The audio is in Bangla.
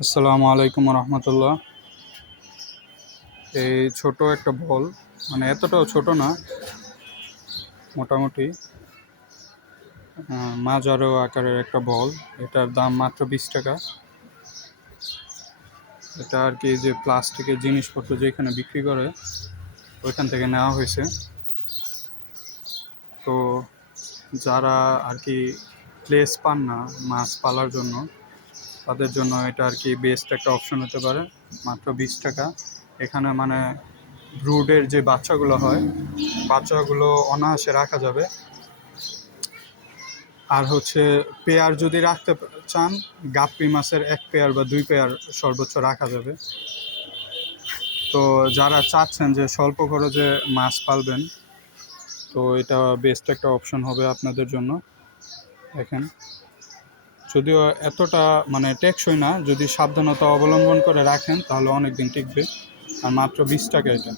আসসালামু আলাইকুম রহমতুল্লাহ। এই ছোট একটা বল, মানে এতটাও ছোট না, মোটামুটি মাঝারো আকারের একটা বল। এটার দাম মাত্র 20 টাকা। এটা আর কি যে প্লাস্টিকের জিনিসপত্র যেখানে বিক্রি করে ওইখান থেকে নেওয়া হয়েছে। তো যারা আর কি প্লেস পান না মাছ পালার জন্য, তাদের জন্য এটা আর কি বেস্ট একটা অপশন হতে পারে। মাত্র 20 টাকা। এখানে মানে ব্রুডের যে বাচ্চাগুলো হয়, বাচ্চাগুলো অনায়াসে রাখা যাবে। আর হচ্ছে পেয়ার যদি রাখতে চান, গাপ্পি মাছের 1 পেয়ার বা 2 পেয়ার সর্বোচ্চ রাখা যাবে। তো যারা চাচ্ছেন যে স্বল্প খরচে মাছ পালবেন, তো এটা বেস্ট একটা অপশন হবে আপনাদের জন্য। দেখেন, যদিও এতটা মানে টেকসই না, যদি সাবধানতা অবলম্বন করে রাখেন তাহলে অনেক দিন টিকবে। আর মাত্র 20 টাকা এটা।